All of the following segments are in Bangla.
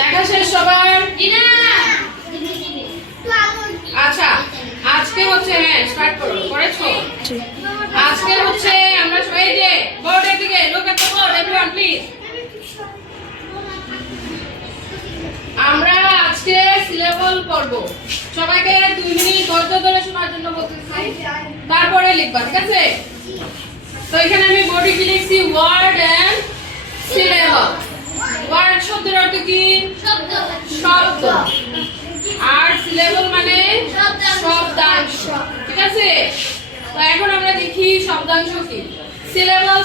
লেখা শেষ সবার? আচ্ছা আজকে হচ্ছে স্টার্ট করো, করেছো? আজকে হচ্ছে আমরা সবাই যে বোর্ডের দিকে look at the board everyone please. আমরা আজকে সিলেবল পড়ব। সবাইকে 2 মিনিট ধৈর্য ধরে শোনার জন্য বলতেছি, তারপরে লিখবা, ঠিক আছে? তো এখানে আমি বোর্ডে কি লিখছি? Word and syllable. ওয়ার্ড শব্দের অর্থ কি? শব্দ। আর সিলেবল মানে শব্দাংশ, ঠিক আছে? তো এখন আমরা দেখি শব্দাংশ কি। সিলেবল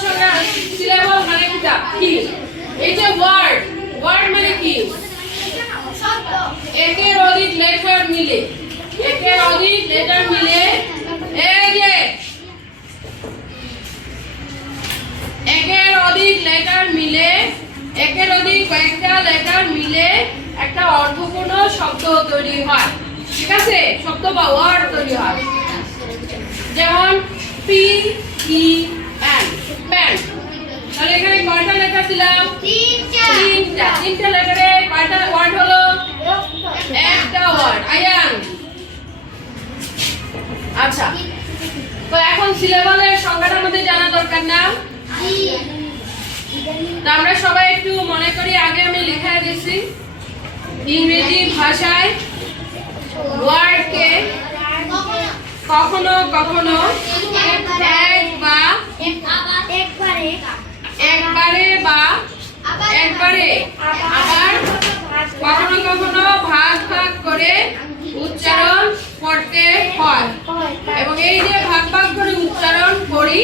সিলেবল মানে কি? এই যে ওয়ার্ড, ওয়ার্ড মানে কি? একের অধিক লেটার মিলে, একের অধিক লেটার মিলে, এই যে একের অধিক লেটার মিলে, একের অধিক কয়েকটা লেটার মিলে একটা অর্থপূর্ণ শব্দ তৈরি হয়, ঠিক আছে? শব্দ বা ওয়ার্ড তৈরি হয়। যেমন পি ই এন, পেন। তাহলে এখানে কয়টা লেটার দিলাম? তিনটা। তিনটা লেটারে কয়টা ওয়ার্ড হলো? একটা ওয়ার্ড। আয়ান, আচ্ছা। তো এখন সিলেবলের সংজ্ঞাটা আমাদের জানা দরকার না? তো আমরা সবাই একটু মনে করি, আগে আমি লেখা দিয়েছি ইংরেজি ভাষায় ওয়ার্ডকে কখনো কখনো একবারে আবার কখনো কখনো ভাগ ভাগ করে উচ্চারণ করতে হয়, এবং এই যে ভাগ ভাগ করে উচ্চারণ করি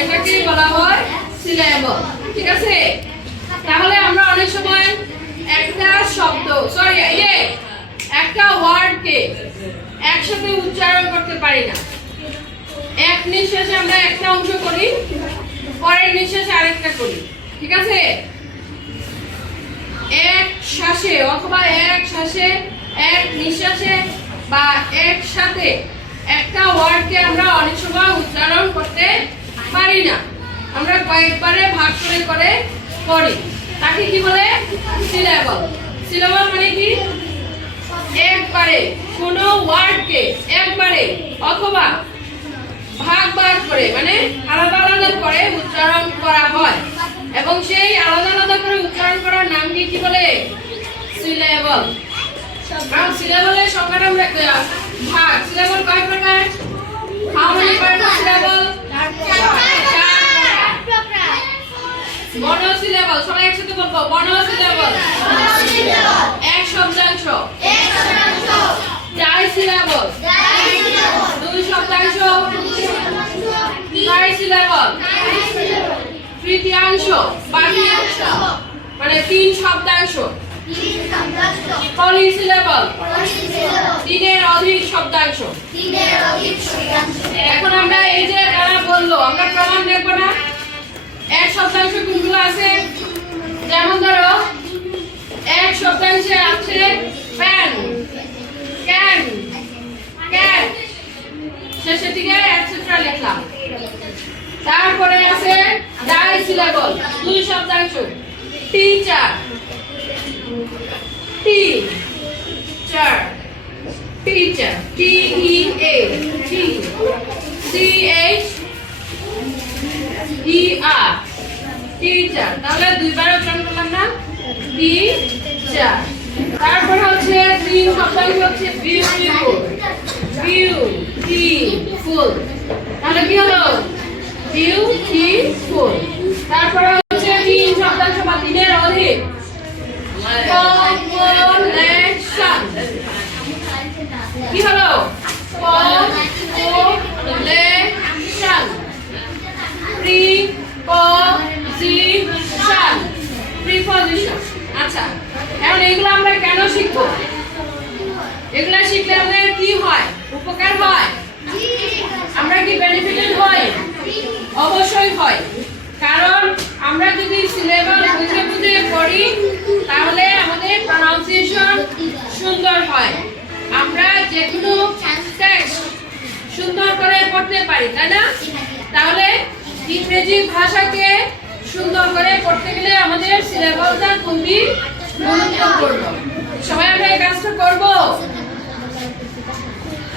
এটাকে বলা হয় সিলেবল, ঠিক আছে? তাহলে আমরা অনেক সময় একটা শব্দ একটা ওয়ার্ডকে একসাথে উচ্চারণ করতে পারি না। এক নিঃশ্বাসে আমরা একটা অংশ করি, পরের নিঃশ্বাসে আরেকটা করি, ঠিক আছে? এক শ্বাসে অথবা এক শ্বাসে, এক নিঃশ্বাসে বা একসাথে একটা ওয়ার্ডকে আমরা অনেক সময় উচ্চারণ করতে পারি না। আমরা কয়েকবারে ভাগ করে করে করি, তাকে কি বলে? সিলেবল। সিলেবল মানে কি? একবারে কোনো ওয়ার্ডকে একবারে অথবা ভাগ ভাগ করে, মানে আলাদা আলাদা করে উচ্চারণ করা হয়, এবং সেই আলাদা আলাদা করে উচ্চারণ করার নাম কি বলে? সিলেবল। আর সিলেবলের সংজ্ঞাটা আমরা ভাগ। সিলেবল কয় প্রকার? How many types of syllable? Monosyllable. সবাই একসাথে বলবো, মনোসিলেবল। এক শব্দাংশ। ট্রাইসিলেবল। দুই শব্দাংশ। ট্রাইসিলেবল। তৃতীয়াংশ, বাকিয়াংশ, মানে তিন শব্দাংশ। পলিসিলেবল, তিনের অধিক শব্দাংশ। এখন আমরা এই যে কারা বললো, আমরা প্রমাণ দেখবো না? এক শব্দাংশ কোনগুলো আছে? যেমন ধরো এক শব্দাংশে আছে প্যান, ক্যান, ক্যাট, শেষে দিকে এটসেট্রা লিখলাম। তারপরে আছে ডাইসিলেবল, দুই শব্দাংশ। টিচার, টিচার, টিচার, টি ই এ টি সি এইচ ই আর, টিচার। তাহলে দুইবার উচ্চারণ করলাম না? টিচার। তারপরে হচ্ছে তিন শব্দাংশ হচ্ছে বিউটিফুল, বিউটিফুল। তাহলে কি হলো? বিউটিফুল। তারপরে হচ্ছে তিন শব্দাংশ বা তিনের অধিক, পপুলেশন। কি হলো? পপুলেশন। Preposition, preposition. আচ্ছা, এখন এগুলো আমরা কেন শিখবো? এগুলা শিখলে আমাদের কি হয়? উপকার হয়? আমরা কি বেনিফিটেড হই? অবশ্যই হয়। কারণ আমরা যদি সিলেবল বুঝে বুঝে পড়ি তাহলে আমাদের প্রনাউন্সিয়েশন সুন্দর হয়। আমরা যে কোনো টেক্সট সুন্দর করে পড়তে পারি, তাই না? তাহলে ইংরেজি ভাষাকে সুন্দর করে পড়তে গেলে আমাদের সিলেবাসটা খুবই গুরুত্বপূর্ণ। সবাই আমরা এই কাজটা করব,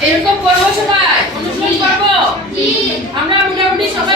এরকম করবো, সবাই অনুসরণ করবো। আমরা মোটামুটি সবাই